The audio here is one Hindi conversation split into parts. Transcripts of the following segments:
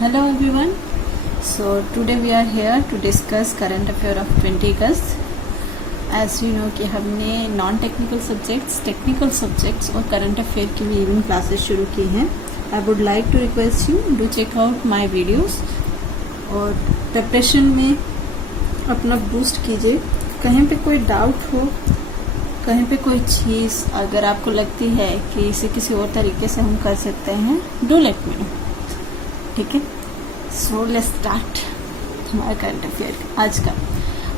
Hello everyone. So today we are here to discuss current affair of 20 August. As you know कि हमने non technical subjects, technical subjects और करंट अफेयर की भी इवनिंग क्लासेस शुरू की हैं. I would like to request you do check out my videos और प्रिपरेशन में अपना बूस्ट कीजिए. कहीं पे कोई डाउट हो, कहीं पे कोई चीज़ अगर आपको लगती है कि इसे किसी और तरीके से हम कर सकते हैं, डू लेट मी नो. ठीक है, सो लेट्स स्टार्ट हमारा करंट अफेयर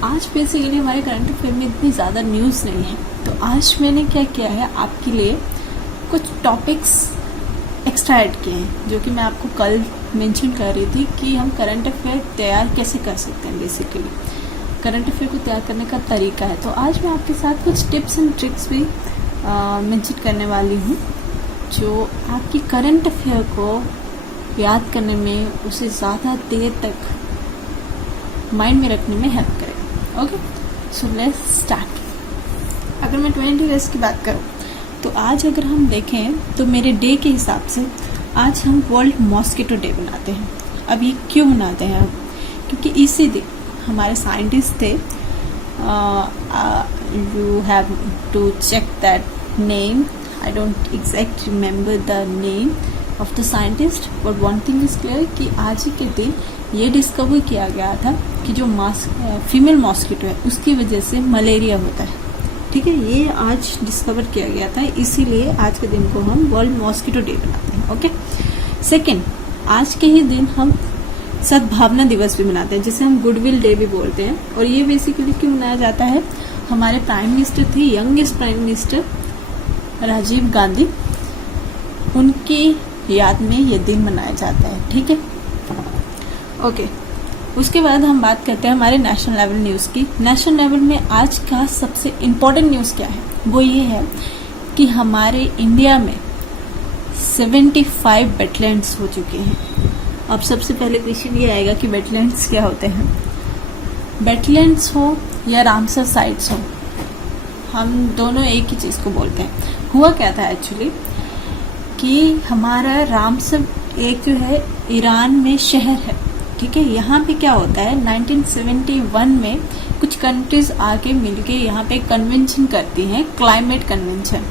आज बेसिकली हमारे करंट अफेयर में इतनी ज़्यादा न्यूज़ नहीं है, तो आज मैंने क्या किया है आपके लिए कुछ टॉपिक्स एक्स्ट्रा ऐड किए हैं जो कि मैं आपको कल मेंशन कर रही थी कि हम करंट अफेयर तैयार कैसे कर सकते हैं. बेसिकली करंट अफेयर को तैयार करने का तरीका है, तो आज मैं आपके साथ कुछ टिप्स एंड ट्रिक्स भी मेंशन करने वाली हूँ जो आपकी करंट अफेयर को याद करने में, उसे ज़्यादा देर तक माइंड में रखने में हेल्प करेगा. Okay, so let's start. अगर मैं 20 अगस्त की बात करूँ तो आज अगर हम देखें तो मेरे डे के हिसाब से आज हम वर्ल्ड मॉस्किटो डे मनाते हैं. अब ये क्यों मनाते हैं? क्योंकि इसी दिन हमारे साइंटिस्ट थे. You have to check that name. I don't exact remember the name of the scientist, but one thing is clear कि आज ही के दिन ये डिस्कवर किया गया था कि जो फीमेल मॉस्किटो है उसकी वजह से मलेरिया होता है. ठीक है, ये आज डिस्कवर किया गया था, इसीलिए आज के दिन को हम वर्ल्ड मॉस्किटो डे बनाते हैं. ओके, सेकेंड, आज के ही दिन हम सद्भावना दिवस भी मनाते हैं, जिसे हम गुडविल डे भी बोलते हैं. और ये बेसिकली क्यों मनाया जाता है? हमारे प्राइम मिनिस्टर थे, youngest prime minister Rajiv Gandhi, उनकी याद में ये दिन मनाया जाता है. ठीक है, ओके. उसके बाद हम बात करते हैं हमारे नेशनल लेवल न्यूज़ की. नेशनल लेवल में आज का सबसे इम्पोर्टेंट न्यूज़ क्या है? वो ये है कि हमारे इंडिया में 75 वेटलैंड्स हो चुके हैं. अब सबसे पहले क्वेश्चन ये आएगा कि वेटलैंड्स क्या होते हैं? वेटलैंड्स हो या रामसर साइट्स हो, हम दोनों एक ही चीज़ को बोलते हैं. हुआ क्या था एक्चुअली कि हमारा रामसर एक जो है ईरान में शहर है. ठीक है, यहाँ पे क्या होता है 1971 में कुछ कंट्रीज आके मिलके यहाँ पे कन्वेंशन करती हैं, क्लाइमेट कन्वेंशन,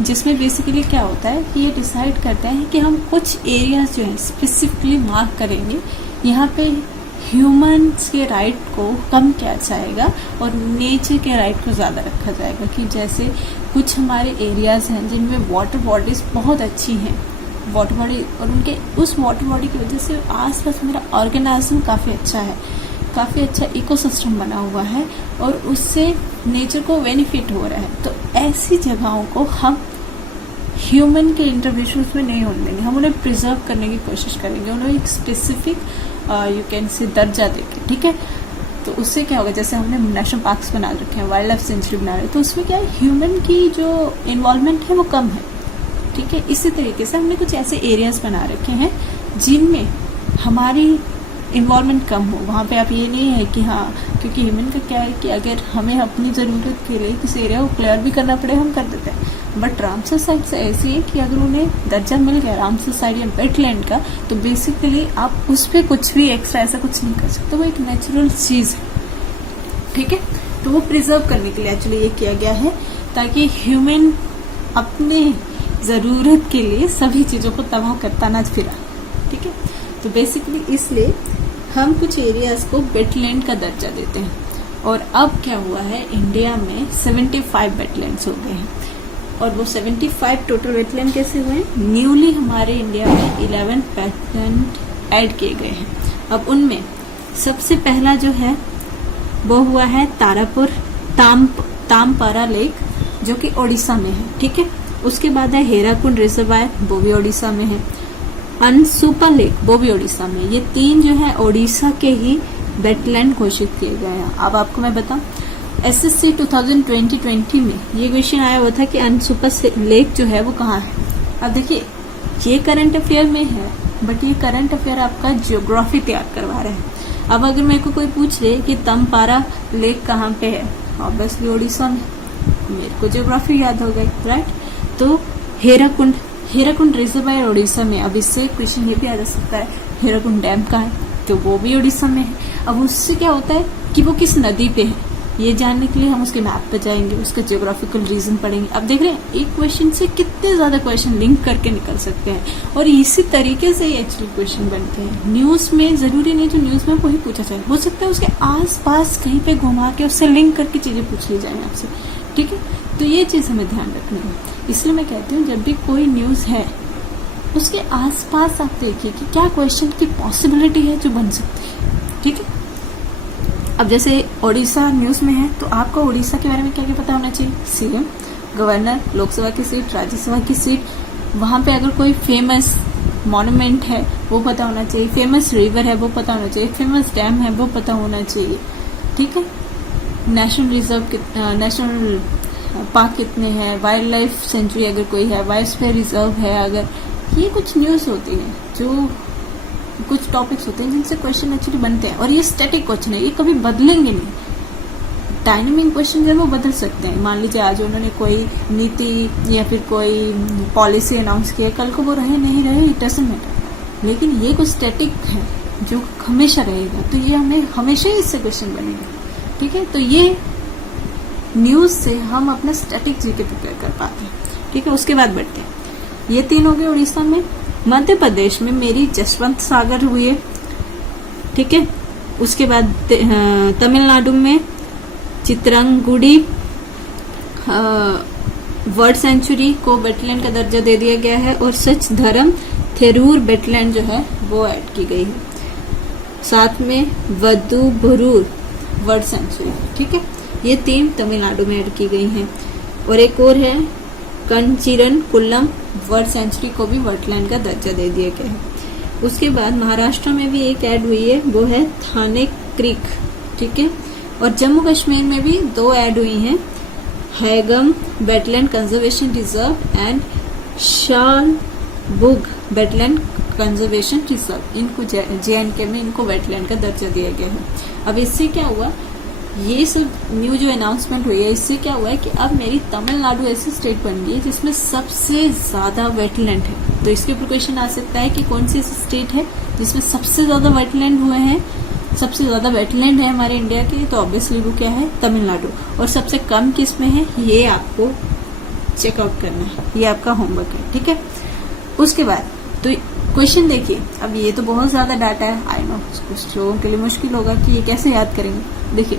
जिसमें बेसिकली क्या होता है कि ये डिसाइड करते हैं कि हम कुछ एरियाज जो है स्पेसिफिकली मार्क करेंगे. यहाँ पे ह्यूमन्स के राइट को कम किया जाएगा और नेचर के राइट को ज़्यादा रखा जाएगा. कि जैसे कुछ हमारे एरियाज़ हैं जिनमें वाटर बॉडीज़ बहुत अच्छी हैं, वाटर बॉडी, और उनके उस वाटर बॉडी की वजह से आसपास मेरा ऑर्गेनाइज्म काफ़ी अच्छा है, काफ़ी अच्छा इकोसिस्टम बना हुआ है और उससे नेचर को बेनिफिट हो रहा है. तो ऐसी जगहों को हम ह्यूमन के इंटरवेंशन में नहीं होने देंगे, हम उन्हें प्रिजर्व करने की कोशिश करेंगे, उन्हें एक स्पेसिफिक यू कैन से दर्जा देंगे. ठीक है, तो उससे क्या होगा, जैसे हमने नेशनल पार्क्स बना रखे हैं, वाइल्ड लाइफ सेंचुरी बना रहे हैं, तो उसमें क्या है ह्यूमन की जो इन्वॉल्वमेंट है वो कम है. ठीक है, इसी तरीके से हमने कुछ ऐसे एरियाज बना रखे हैं जिनमें हमारी इन्वॉल्वमेंट कम हो. वहाँ पे आप ये नहीं है कि हाँ, क्योंकि ह्यूमन का क्या है कि अगर हमें अपनी ज़रूरत के लिए किसी एरिया को क्लियर भी करना पड़े हम कर देते हैं. बट रामसर साइट से ऐसी है कि अगर उन्हें दर्जा मिल गया रामसर साइट या वेटलैंड का, तो बेसिकली आप उस पर कुछ भी एक्स्ट्रा ऐसा कुछ नहीं कर सकते. वो एक नेचुरल चीज़ है. ठीक है, तो वो प्रिजर्व करने के लिए एक्चुअली ये किया गया है ताकि ह्यूमन अपने ज़रूरत के लिए सभी चीज़ों को तबाह करता ना फिरा. ठीक है, तो बेसिकली इसलिए हम कुछ एरियाज को वेटलैंड का दर्जा देते हैं. और अब क्या हुआ है, इंडिया में 75 वेटलैंड्स हो गए हैं. और वो 75 टोटल वेटलैंड कैसे हुए हैं? न्यूली हमारे इंडिया में 11 वेटलैंड ऐड किए गए हैं. अब उनमें सबसे पहला जो है वो हुआ है तारापुर तामपारा लेक, जो कि ओडिशा में है. ठीक है, उसके बाद है हेराकुंड रिजर्वायर, वो भी ओडिशा में है. अनसुपा लेक, वो भी ओडिशा में. ये तीन जो है ओडिशा के ही वेटलैंड घोषित किए गए हैं. अब आपको मैं बताऊं, SSC 2020 में ये क्वेश्चन आया हुआ था कि अनसुपा लेक जो है वो कहाँ है. अब देखिए, ये करंट अफेयर में है, बट ये करंट अफेयर आपका जियोग्राफी तैयार करवा रहे हैं. अब अगर मेरे को कोई पूछ ले कि तमपारा लेक कहाँ पे है, ऑब्वियसली ओडिशा में, मेरे को जियोग्राफी याद हो गई, राइट. तो हेराकुंड हीराकुंड रिजर्वायर उड़ीसा में, अब इससे क्वेश्चन ये भी आ जा सकता है हीराकुंड डैम का है तो वो भी उड़ीसा में है। अब उससे क्या होता है कि वो किस नदी पे है, ये जानने के लिए हम उसके मैप पे जाएंगे, उसका जियोग्राफिकल रीजन पढ़ेंगे। अब देख रहे हैं एक क्वेश्चन से कितने ज्यादा क्वेश्चन लिंक करके निकल सकते हैं और इसी तरीके से एक्चुअली क्वेश्चन बनते हैं। न्यूज में जरूरी नहीं जो न्यूज में वही पूछा जाए, हो सकता है उसके आस पास कहीं पे घुमा के उससे लिंक करके चीजें पूछ ली जाए आपसे, ठीक है। तो ये चीज हमें ध्यान रखनी है, इसलिए मैं कहती हूँ जब भी कोई न्यूज है उसके आसपास आप देखिए कि क्या क्वेश्चन की पॉसिबिलिटी है जो बन सकती है, ठीक है। अब जैसे उड़ीसा न्यूज में है तो आपको उड़ीसा के बारे में क्या क्या पता होना चाहिए, सीएम, गवर्नर, लोकसभा की सीट, राज्यसभा की सीट, वहां पे अगर कोई फेमस मॉन्यूमेंट है वो पता होना चाहिए, फेमस रिवर है वो पता होना चाहिए, फेमस डैम है वो पता होना चाहिए, ठीक है। नेशनल रिजर्व, नेशनल पार्क कितने हैं, वाइल्ड लाइफ सेंचुरी अगर कोई है, बायोस्फीयर रिजर्व है अगर, ये कुछ न्यूज होती है जो कुछ टॉपिक्स होते हैं जिनसे क्वेश्चन एक्चुअली बनते हैं और ये स्टैटिक क्वेश्चन है, ये कभी बदलेंगे नहीं। डायनेमिक क्वेश्चन जो है वो बदल सकते हैं, मान लीजिए आज उन्होंने कोई नीति या फिर कोई पॉलिसी अनाउंस किया, कल को वो रहे नहीं रहे इट डजंट मैटर, लेकिन ये कुछ स्टैटिक है जो हमेशा रहेगा, तो ये हमें हमेशा ही इससे क्वेश्चन बनेगा, ठीक है। तो ये न्यूज से हम अपना स्टैटिक जीके प्रिपेयर कर पाते हैं, ठीक है। उसके बाद बढ़ते हैं, ये 3 हो गए उड़ीसा में। मध्य प्रदेश में मेरी जसवंत सागर हुई है, ठीक है। उसके बाद तमिलनाडु में चित्रंगुड़ी वर्ल्ड सेंचुरी को वेटलैंड का दर्जा दे दिया गया है और सच धर्म थेरूर वेटलैंड जो है वो ऐड की गई है। साथ में वदुभरूर वर्ल्ड सेंचुरी, ठीक है। ये 3 तमिलनाडु में ऐड की गई हैं और एक और है कंचीरन कुल्लम वर्ल्ड सेंचुरी को भी वेटलैंड का दर्जा दे दिया गया है। उसके बाद महाराष्ट्र में भी एक ऐड हुई है, वो है थाने क्रीक, ठीक है। और जम्मू कश्मीर में भी 2 ऐड हुई हैं, Hygam wetland conservation reserve and Shallabugh wetland conservation reserve, इनको JNK में इनको वेटलैंड का दर्जा दिया गया है। अब इससे क्या हुआ, ये सब न्यू जो अनाउंसमेंट हुई है इससे क्या हुआ है कि अब मेरी तमिलनाडु ऐसी स्टेट बन गई है जिसमें सबसे ज्यादा वेटलैंड है। तो इसके ऊपर क्वेश्चन आ सकता है कि कौन सी ऐसी स्टेट है जिसमें सबसे ज्यादा वेटलैंड हुए हैं, सबसे ज्यादा वेटलैंड है हमारे इंडिया के, तो ऑब्वियसली वो क्या है, तमिलनाडु। और सबसे कम किस में है ये आपको चेकआउट करना है, ये आपका होमवर्क है, ठीक है। उसके बाद तो क्वेश्चन देखिए, अब ये तो बहुत ज्यादा डाटा है, आई नो कुछ लोगों के लिए मुश्किल होगा कि ये कैसे याद करेंगे। देखिए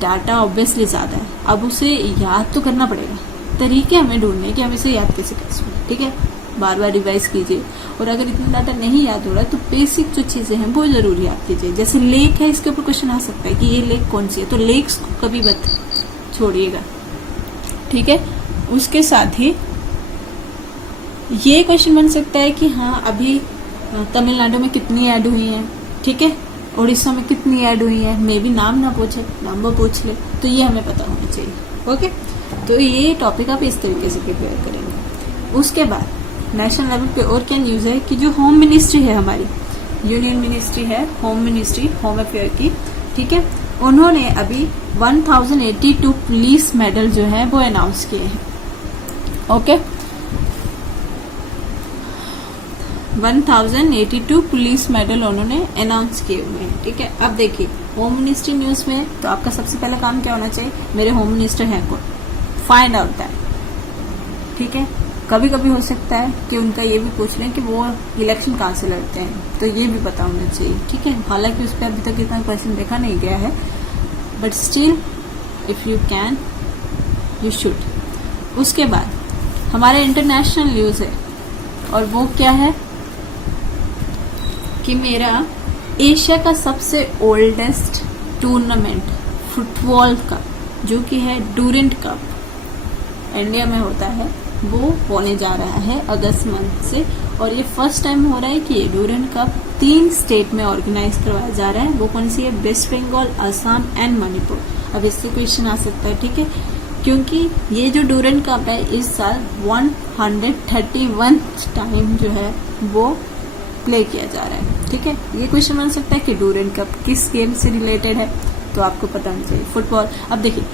डाटा ऑब्वियसली ज्यादा है, अब उसे याद तो करना पड़ेगा, तरीके हमें ढूंढने कि हम इसे याद कैसे कर सकते, ठीक है। बार बार रिवाइज कीजिए और अगर इतना डाटा नहीं याद हो रहा है तो बेसिक जो चीजें हैं वो जरूर याद कीजिए। जैसे लेक है, इसके ऊपर क्वेश्चन आ सकता है कि ये लेक कौन सी है, तो लेक्स को कभी मत छोड़िएगा, ठीक है। उसके साथ ही ये क्वेश्चन बन सकता है कि हाँ अभी तमिलनाडु में कितनी ऐड हुई है, ठीक है, उड़ीसा में कितनी ऐड हुई है, मे भी नाम ना पूछे, नंबर पूछ ले, तो ये हमें पता होना चाहिए, ओके। तो ये टॉपिक आप इस तरीके से प्रिपेयर करेंगे। उसके बाद नेशनल लेवल पे और क्या न्यूज है कि जो होम मिनिस्ट्री है हमारी, यूनियन मिनिस्ट्री है, होम मिनिस्ट्री, होम अफेयर की, ठीक है, उन्होंने अभी 1082 पुलिस मेडल जो है वो अनाउंस किए हैं, ओके। 1082 पुलिस मेडल उन्होंने अनाउंस किए हुए हैं, ठीक है। अब देखिए होम मिनिस्ट्री न्यूज में तो आपका सबसे पहला काम क्या होना चाहिए, मेरे होम मिनिस्टर हैं कौन, फाइंड आउट दैट, ठीक है। कभी कभी हो सकता है कि उनका ये भी पूछ लें कि वो इलेक्शन कहाँ से लड़ते हैं, तो ये भी पता होना चाहिए, ठीक है। हालांकि उस पर अभी तक इतना क्वेश्चन देखा नहीं गया है, but still if you can you should. उसके बाद हमारे इंटरनेशनल न्यूज है और वो क्या है कि मेरा एशिया का सबसे ओल्डेस्ट टूर्नामेंट फुटबॉल का जो कि है डूरेंट कप, इंडिया में होता है, वो होने जा रहा है अगस्त मंथ से। और ये फर्स्ट टाइम हो रहा है कि ये डूरेंट कप 3 स्टेट में ऑर्गेनाइज करवाया जा रहा है। वो कौन सी है, वेस्ट बंगाल, असम एंड मणिपुर। अब इससे क्वेश्चन आ सकता है, ठीक है, क्योंकि ये जो डूरेंट कप है इस साल 131 टाइम जो है वो प्ले किया जा रहा है, ठीक है। ये क्वेश्चन बन सकता है कि डूरेंट कप किस गेम से रिलेटेड है, तो आपको पता होना चाहिए, फुटबॉल। अब देखिए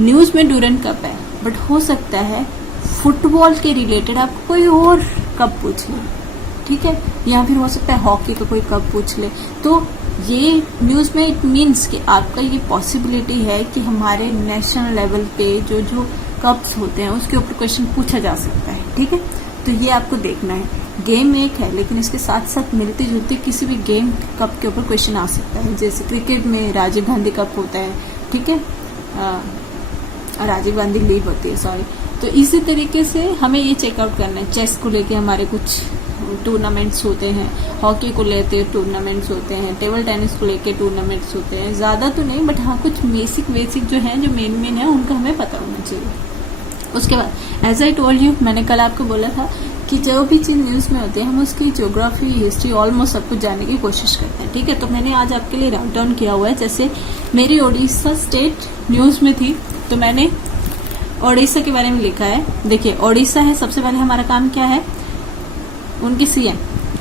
न्यूज में डूरेंट कप है, बट हो सकता है फुटबॉल के रिलेटेड आपको कोई और कप पूछ ले, ठीक है, या फिर हो सकता है हॉकी का कोई कप पूछ ले, तो ये न्यूज में इट मीन्स कि आपका ये पॉसिबिलिटी है कि हमारे नेशनल लेवल पे जो जो कप्स होते हैं उसके ऊपर क्वेश्चन पूछा जा सकता है, ठीक है। तो ये आपको देखना है, गेम एक है लेकिन इसके साथ साथ मिलते जुलते किसी भी गेम कप के ऊपर क्वेश्चन आ सकता है। जैसे क्रिकेट में राजीव गांधी कप होता है, ठीक है, राजीव गांधी लीग होती है, सॉरी। तो इसी तरीके से हमें ये चेकआउट करना है। चेस को लेके हमारे कुछ टूर्नामेंट्स होते हैं, हॉकी को लेते टूर्नामेंट्स होते हैं, टेबल टेनिस को लेके टूर्नामेंट्स होते हैं, ज़्यादा तो नहीं बट हाँ कुछ बेसिक जो है, जो मेन है, उनका हमें पता होना चाहिए। उसके बाद एज आई टोल्ड यू, मैंने कल आपको बोला था कि जो भी चीज़ न्यूज़ में होती है हम उसकी ज्योग्राफी, हिस्ट्री, ऑलमोस्ट सब कुछ जानने की कोशिश करते हैं, ठीक है। तो मैंने आज आपके लिए राउट डाउन किया हुआ है। जैसे मेरी ओडिशा स्टेट न्यूज़ में थी तो मैंने ओडिशा के बारे में लिखा है। देखिए ओडिशा है, सबसे पहले हमारा काम क्या है, उनकी सीएम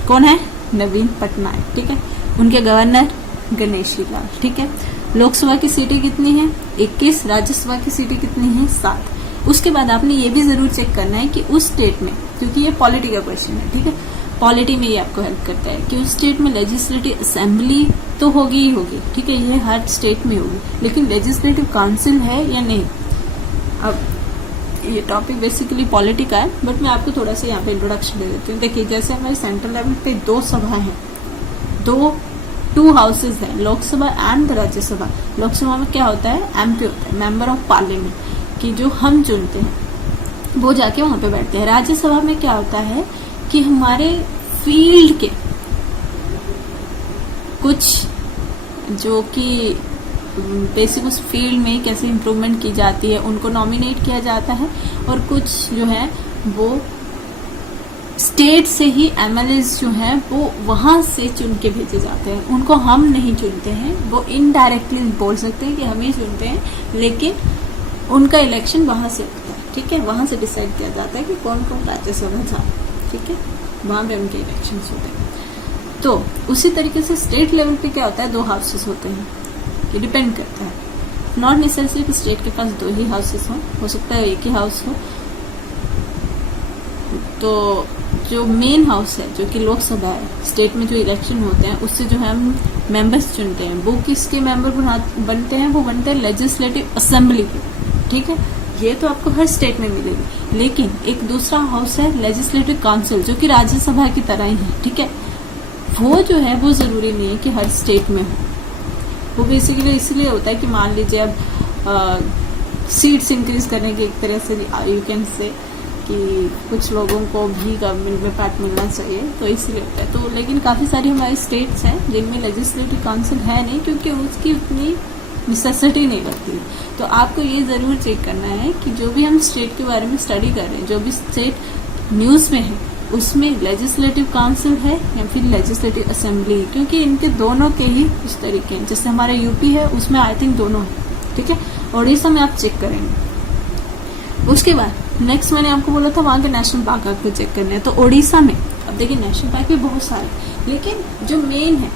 कौन है, नवीन पटनायक, ठीक है। उनके गवर्नर गणेशी लाल, ठीक है। लोकसभा की सीटें कितनी है, 21। राज्यसभा की सीटें कितनी है, 7। उसके बाद आपने ये भी जरूर चेक करना है कि उस स्टेट में, क्योंकि ये पॉलिटी का क्वेश्चन है, ठीक है, पॉलिटी में ये आपको हेल्प करता है कि उस स्टेट में लेजिस्लेटिव असेंबली तो होगी ही होगी, ठीक है, ये हर स्टेट में होगी, लेकिन लेजिस्लेटिव काउंसिल है या नहीं। अब ये टॉपिक बेसिकली पॉलिटी का है बट मैं आपको थोड़ा सा यहाँ पे इंट्रोडक्शन दे देती हूँ। देखिए जैसे हमारे सेंट्रल लेवल पे 2 सभा हैं, 2 हाउसेज हैं, लोकसभा एंड राज्यसभा। लोकसभा में क्या होता है, एमपी होता है, मेंबर ऑफ पार्लियामेंट, कि जो हम चुनते हैं वो जाके वहां पे बैठते हैं। राज्यसभा में क्या होता है कि हमारे फील्ड के कुछ जो कि बेसिक उस फील्ड में कैसे इम्प्रूवमेंट की जाती है उनको नॉमिनेट किया जाता है, और कुछ जो है वो स्टेट से ही एमएलएस जो हैं वो वहां से चुन के भेजे जाते हैं, उनको हम नहीं चुनते हैं, वो इनडायरेक्टली बोल सकते हैं कि हम ही चुनते हैं, लेकिन उनका इलेक्शन वहां से होता है, ठीक है, वहां से डिसाइड किया जाता है कि कौन कौन राज्यसभा जाए, ठीक है, वहां पे उनके इलेक्शन होते हैं। तो उसी तरीके से स्टेट लेवल पे क्या होता है, 2 हाउसेस होते हैं, ये डिपेंड करता है, नॉट नेसेसरी कि स्टेट के पास 2 ही हाउसेस हो सकता है 1 ही हाउस हो। तो जो मेन हाउस है जो कि लोकसभा है, स्टेट में जो इलेक्शन होते हैं उससे जो है हम मेंबर्स चुनते हैं, वो किसके मेंबर बनते हैं, वो बनते हैं लेजिस्लेटिव असेंबली के, ठीक है, ये तो आपको हर स्टेट में मिलेगी। लेकिन एक दूसरा हाउस है लेजिस्लेटिव काउंसिल, जो कि राज्यसभा की तरह ही है, ठीक है, वो जो है वो जरूरी नहीं है कि हर स्टेट में हो, वो बेसिकली इसलिए होता है कि मान लीजिए अब सीट्स इंक्रीज करने की एक तरह से यू कैन से कि कुछ लोगों को भी गवर्नमेंट में पार्ट मिलना चाहिए, तो इसलिए होता है। तो लेकिन काफ़ी सारी हमारी स्टेट्स हैं जिनमें लेजिस्लेटिव काउंसिल है नहीं, क्योंकि उसकी उतनी नेसेसिटी नहीं लगती। तो आपको ये ज़रूर चेक करना है कि जो भी हम स्टेट के बारे में स्टडी कर रहे हैं, जो भी स्टेट न्यूज़ में है, उसमें लेजिस्लेटिव काउंसिल है या फिर लेजिस्लेटिव असेंबली, क्योंकि इनके दोनों के ही इस तरीके हैं। जैसे हमारा यूपी है उसमें आई थिंक दोनों है, ठीक है, ओडिशा में आप चेक करेंगे। उसके बाद नेक्स्ट मैंने आपको बोला था वहाँ के नेशनल पार्क आपको चेक करने हैं। तो ओडिशा में अब देखिए नेशनल पार्क भी बहुत सारे, लेकिन जो मेन है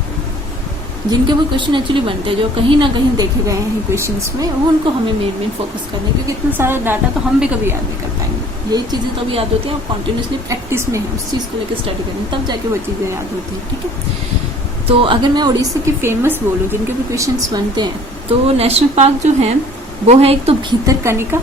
जिनके वो क्वेश्चन एक्चुअली बनते हैं, जो कहीं ना कहीं देखे गए हैं क्वेश्चंस में, वो उनको हमें मेन फोकस करना है, क्योंकि इतना सारा डाटा तो हम भी कभी याद नहीं कर पाएंगे। ये चीज़ें तो अभी याद होती हैं, कॉन्टिन्यूसली प्रैक्टिस में है, उस चीज़ को लेकर स्टडी करेंगे तब जाके वो चीज़ें याद होती हैं, ठीक है। तो अगर मैं उड़ीसा की फेमस बोलूँ जिनके भी क्वेश्चन बनते हैं, तो नेशनल पार्क जो है वो है एक तो भीतरकनिका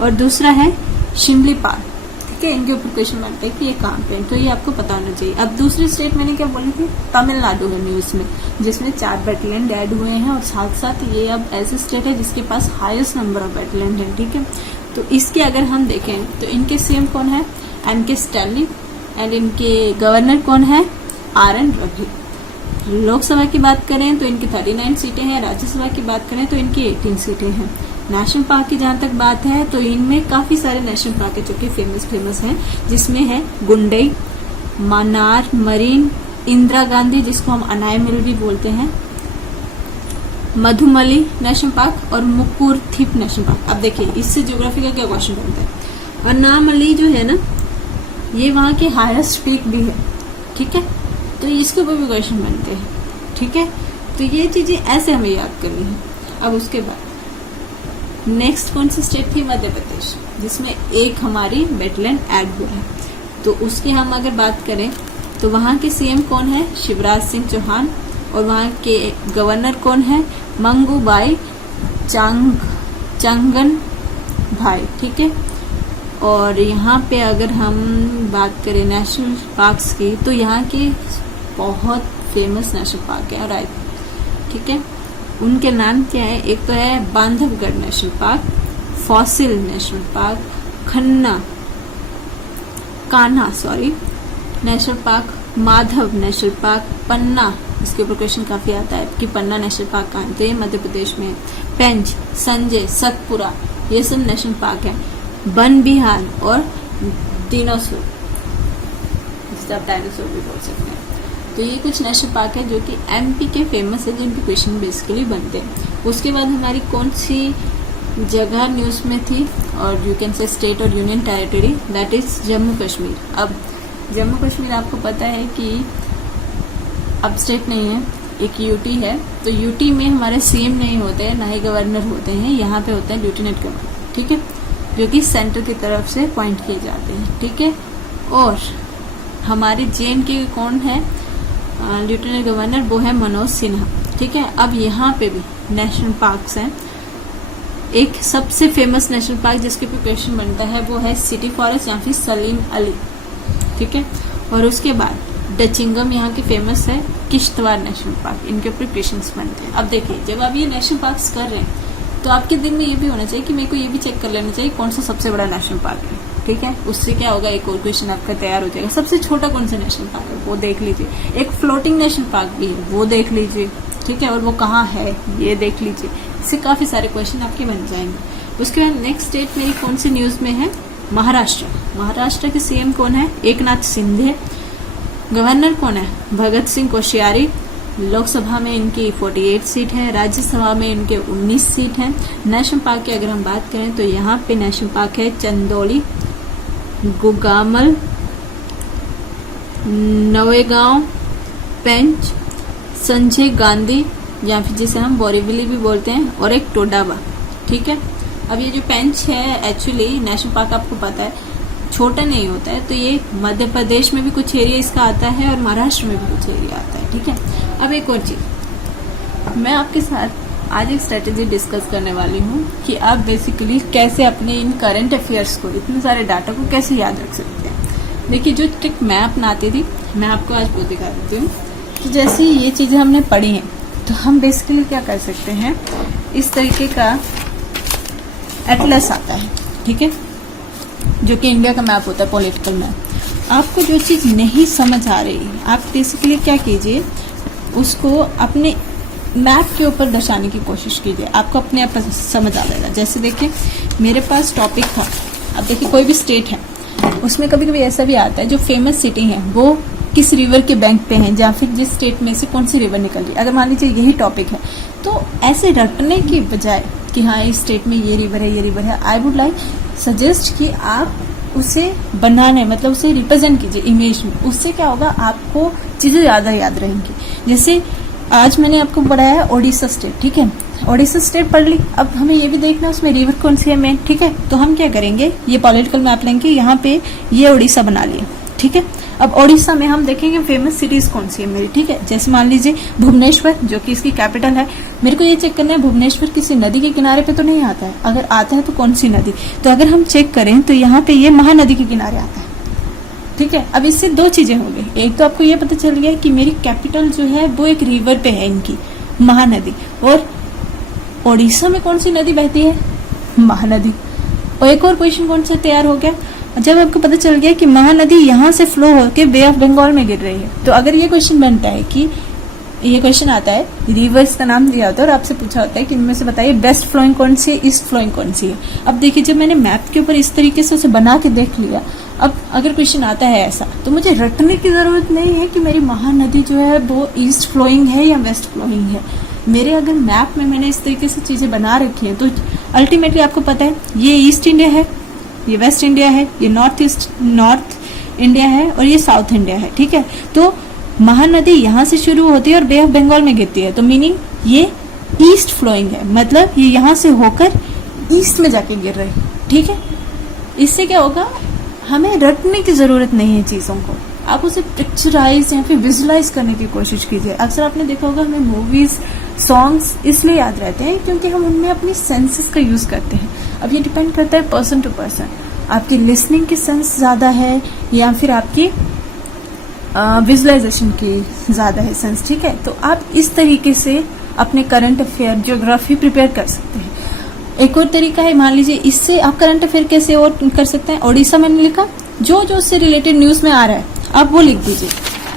और दूसरा है शिमलीपाल, ठीक है, इनके ऊपर क्वेश्चन बनते हैं कि ये कहाँ पे है, तो ये आपको पता होना चाहिए। अब दूसरी स्टेट मैंने क्या बोली थी, तमिलनाडु है न्यूज़ में, जिसमें 4 बैटलैंड ऐड हुए हैं, और साथ साथ ये अब ऐसे स्टेट है जिसके पास हाईएस्ट नंबर ऑफ बैटलैंड है, ठीक है। तो इसके अगर हम देखें तो इनके सीएम कौन है, एम.के. स्टैलिन, एंड इनके गवर्नर कौन है, आर.एन. रवि। लोकसभा की बात करें तो इनकी 39 सीटें हैं, राज्यसभा की बात करें तो इनकी 18 सीटें हैं। नेशनल पार्क की जहां तक बात है तो इनमें काफी सारे नेशनल पार्क है जो कि फेमस हैं, जिसमें है गुंडई, मन्नार मरीन, इंदिरा गांधी जिसको हम अनायमिल भी बोलते हैं, मधुमली नेशनल पार्क और मुकुरथिप नेशनल पार्क। अब देखिए इससे ज्योग्राफी का क्या क्वेश्चन बनता है। अनामली जो है ना, ये वहाँ के हाईएस्ट पीक भी है, ठीक है, तो इसके ऊपर भी क्वेश्चन बनते हैं, ठीक है। तो ये चीजें ऐसे हमें याद करनी है। अब उसके बाद नेक्स्ट कौन सी स्टेट थी? मध्य प्रदेश, जिसमें एक हमारी वेटलैंड ऐड हुआ है। तो उसकी हम अगर बात करें तो वहाँ के सीएम कौन है? शिवराज सिंह चौहान। और वहाँ के गवर्नर कौन है? मंगूबाई चांगन भाई, ठीक है। और यहाँ पे अगर हम बात करें नेशनल पार्क्स की, तो यहाँ के बहुत फेमस नेशनल पार्क है, राइट, ठीक है। उनके नाम क्या है? एक तो है Bandhavgarh national park, fossil national park, Kanha national park, Madhav national park, Panna, इसके ऊपर क्वेश्चन काफी आता है कि पन्ना नेशनल पार्क कहाँ है, तो ये मध्य प्रदेश में है। पेंच, संजय, सतपुरा, ये सब नेशनल पार्क है। वन विहार और डायनासोर, जिसे आप डायनासोर भी बोल सकते हैं। तो ये कुछ नेशनल पार्क है जो कि एमपी के फेमस है, जिनके क्वेश्चन बेसिकली बनते हैं। उसके बाद हमारी कौन सी जगह न्यूज में थी, और यू कैन से स्टेट और union territory, that is Jammu Kashmir. अब जम्मू कश्मीर आपको पता है कि अब स्टेट नहीं है, एक यूटी है। तो यूटी में हमारे सीएम नहीं होते हैं, ना ही गवर्नर होते हैं, यहाँ पे होते हैं लेफ्टिनेंट गवर्नर, ठीक है, जो कि सेंटर की तरफ से अपॉइंट किए जाते हैं, ठीक है। और हमारे JNK कौन है लेफ्टिनेंट गवर्नर? वो है मनोज सिन्हा, ठीक है। अब यहाँ पे भी नेशनल पार्क्स हैं। एक सबसे फेमस नेशनल पार्क जिसके पे क्वेश्चन बनता है वो है सिटी फॉरेस्ट या फिर सलीम अली, ठीक है। और उसके बाद डचिंगम यहाँ के फेमस है, किश्तवाड़ नेशनल पार्क, इनके ऊपर क्वेश्चन बनते हैं। अब देखिए, जब आप ये नेशनल पार्क्स कर रहे हैं तो आपके दिन में ये भी होना चाहिए कि मेरे को ये भी चेक कर लेना चाहिए कौन सा सबसे बड़ा नेशनल पार्क है, ठीक है। उससे क्या होगा, एक और क्वेश्चन आपका तैयार हो जाएगा। सबसे छोटा कौन सा नेशनल पार्क है वो देख लीजिए। एक फ्लोटिंग नेशनल पार्क भी है, वो देख लीजिए, ठीक है। और वो कहाँ है ये देख लीजिए। इससे काफी सारे क्वेश्चन आपके बन जाएंगे। उसके बाद नेक्स्ट स्टेट मेरी कौन सी न्यूज में है? महाराष्ट्र। महाराष्ट्र के सीएम कौन है? एकनाथ शिंदे। गवर्नर कौन है? भगत सिंह कोश्यारी। लोकसभा में इनकी 48 सीट है, राज्यसभा में इनके 19 सीट है। नेशनल पार्क की अगर हम बात करें तो यहाँ पे नेशनल पार्क है चंदौली, गुगामल, नवेगांव, पेंच, संजय गांधी या फिर जिसे हम बोरीवली भी बोलते हैं, और एक टोडावा, ठीक है। अब ये जो पेंच है एक्चुअली नेशनल पार्क आपको पता है छोटा नहीं होता है, तो ये मध्य प्रदेश में भी कुछ एरिया इसका आता है और महाराष्ट्र में भी कुछ एरिया आता है, ठीक है। अब एक और चीज मैं आपके साथ आज एक स्ट्रेटेजी डिस्कस करने वाली हूँ कि आप बेसिकली कैसे अपने इन करंट अफेयर्स को, इतने सारे डाटा को कैसे याद रख सकते हैं। देखिए, जो ट्रिक मैं अपनाती थी मैं आपको आज वो दिखा देती हूँ कि जैसे ये चीजें हमने पढ़ी हैं तो हम बेसिकली क्या कर सकते हैं, इस तरीके का एटलस आता है, ठीक है, जो कि इंडिया का मैप होता है, पॉलिटिकल मैप। आपको जो चीज नहीं समझ आ रही आप बेसिकली क्या कीजिए, उसको अपने मैप के ऊपर दर्शाने की कोशिश कीजिए, आपको अपने आप समझ आ जाएगा। जैसे देखिए, मेरे पास टॉपिक था, अब देखिए कोई भी स्टेट है उसमें कभी कभी ऐसा भी आता है जो फेमस सिटी है वो किस रिवर के बैंक पे है, या फिर जिस स्टेट में से कौन सी रिवर निकल रही है। अगर मान लीजिए यही टॉपिक है तो ऐसे रटने की बजाय कि हाँ इस स्टेट में ये रिवर है, आई वुड लाइक सजेस्ट कि आप उसे बनाने, मतलब उसे रिप्रेजेंट कीजिए इमेज में। उससे क्या होगा, आपको चीजें ज्यादा याद रहेंगी। जैसे आज मैंने आपको पढ़ाया है ओडिशा स्टेट, ठीक है, ओडिशा स्टेट पढ़ ली। अब हमें ये भी देखना उसमें रिवर कौन सी है मेन, ठीक है। तो हम क्या करेंगे, ये पॉलिटिकल मैप लेंगे, यहाँ पे ये ओडिशा बना लिया, ठीक है। अब ओडिशा में हम देखेंगे फेमस सिटीज कौन सी है मेरी, ठीक है। जैसे मान लीजिए भुवनेश्वर, जो कि इसकी कैपिटल है। मेरे को ये चेक करना है भुवनेश्वर किसी नदी के किनारे पे तो नहीं आता है, अगर आता है तो कौन सी नदी। तो अगर हम चेक करें तो यहाँ पे ये महानदी के किनारे आता है, ठीक है। अब इससे दो चीजें हो गई, एक तो आपको ये पता चल गया कि मेरी कैपिटल जो है वो एक रिवर पे है इनकी, महानदी। और ओडिशा में कौन सी नदी बहती है, महानदी। और एक और क्वेश्चन कौन सा तैयार हो गया, जब आपको पता चल गया कि महानदी यहाँ से फ्लो होकर बे ऑफ बंगाल में गिर रही है, तो अगर ये क्वेश्चन बनता है कि ये क्वेश्चन आता है, रिवर्स का नाम दिया होता है और आपसे पूछा होता है कि इनमें से बताइए वेस्ट फ्लोइंग कौन सी है, ईस्ट फ्लोइंग कौन सी है। अब देखिए, जब मैंने मैप के ऊपर इस तरीके से उसे बना के देख लिया, अब अगर क्वेश्चन आता है ऐसा तो मुझे रटने की जरूरत नहीं है कि मेरी महानदी जो है वो ईस्ट फ्लोइंग है या वेस्ट फ्लोइंग है। मेरे अगर मैप में मैंने इस तरीके से चीजें बना रखी हैं तो अल्टीमेटली आपको पता है ये ईस्ट इंडिया है, ये वेस्ट इंडिया है, ये नॉर्थ इंडिया है और ये साउथ इंडिया है, ठीक है। तो महानदी यहाँ से शुरू होती है और बे ऑफ बंगाल में गिरती है, तो मीनिंग ये ईस्ट फ्लोइंग है, मतलब ये यहाँ से होकर ईस्ट में जाके गिर रही, ठीक है। इससे क्या होगा, हमें रटने की जरूरत नहीं है चीजों को, आप उसे पिक्चराइज या फिर विजुलाइज करने की कोशिश कीजिए। अक्सर आपने देखा होगा हमें मूवीज सॉन्ग्स इसलिए याद रहते हैं क्योंकि हम उनमें अपनी सेंसेस का यूज करते हैं। अब ये डिपेंड करता है पर्सन टू पर्सन, आपकी लिसनिंग की सेंस ज्यादा है या फिर आपकी विजुलाइजेशन की ज्यादा है सेंस, ठीक है। तो आप इस तरीके से अपने करंट अफेयर ज्योग्राफी प्रिपेयर कर सकते हैं। एक और तरीका है, मान लीजिए इससे आप करंट अफेयर कैसे और कर सकते हैं। ओडिशा मैंने लिखा, जो जो उससे रिलेटेड न्यूज में आ रहा है आप वो लिख दीजिए।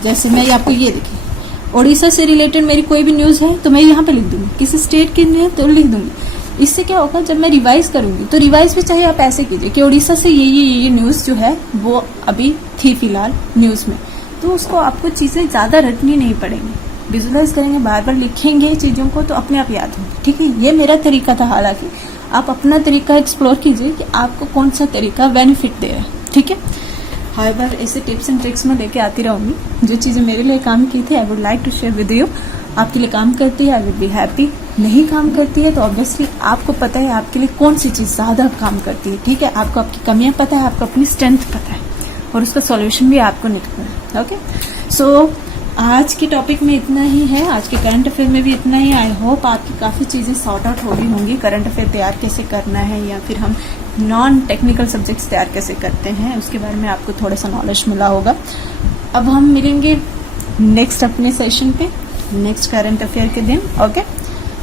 जैसे मैं आपको ये देखिए, ओडिशा से रिलेटेड मेरी कोई भी न्यूज है तो मैं यहाँ पे लिख दूंगी, किसी स्टेट की न्यूज तो लिख दूंगी। इससे क्या होगा, जब मैं रिवाइज करूंगी तो रिवाइज भी चाहे आप ऐसे कीजिए कि ओडिशा से ये न्यूज जो है वो अभी थी फिलहाल न्यूज में, तो उसको आपको चीजें ज्यादा रटनी नहीं पड़ेंगी। विजुलाइज करेंगे, बार बार लिखेंगे चीजों को तो अपने आप याद होंगे, ठीक है। ये मेरा तरीका था, हालांकि आप अपना तरीका एक्सप्लोर कीजिए कि आपको कौन सा तरीका बेनिफिट दे रहा है, ठीक है। हर बार ऐसे टिप्स एंड ट्रिक्स में लेके आती रहूंगी। जो चीजें मेरे लिए काम की थी I would like to share with you. आपके लिए काम करती है आई वुड बी हैप्पी, नहीं काम करती है तो ऑब्वियसली आपको पता है आपके लिए कौन सी चीज ज्यादा काम करती है, ठीक है। आपको आपकी कमियां पता है, आपको अपनी स्ट्रेंथ पता है और उसका सॉल्यूशन भी आपको निकलना है, ओके। सो आज के टॉपिक में इतना ही है, आज के करंट अफेयर में भी इतना ही। आई होप आपकी काफ़ी चीज़ें सॉर्ट आउट हो गई होंगी, करंट अफेयर तैयार कैसे करना है या फिर हम नॉन टेक्निकल सब्जेक्ट्स तैयार कैसे करते हैं उसके बारे में आपको थोड़ा सा नॉलेज मिला होगा। अब हम मिलेंगे नेक्स्ट अपने सेशन पे, नेक्स्ट करंट अफेयर के दिन, ओके।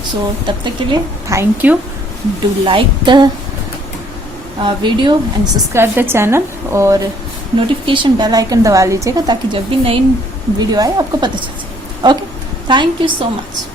सो तब तक के लिए thank you, do like the video and subscribe the channel और नोटिफिकेशन बेल आइकन दबा लीजिएगा ताकि जब भी नई वीडियो आए आपको पता चल जाए, okay. Thank you so much.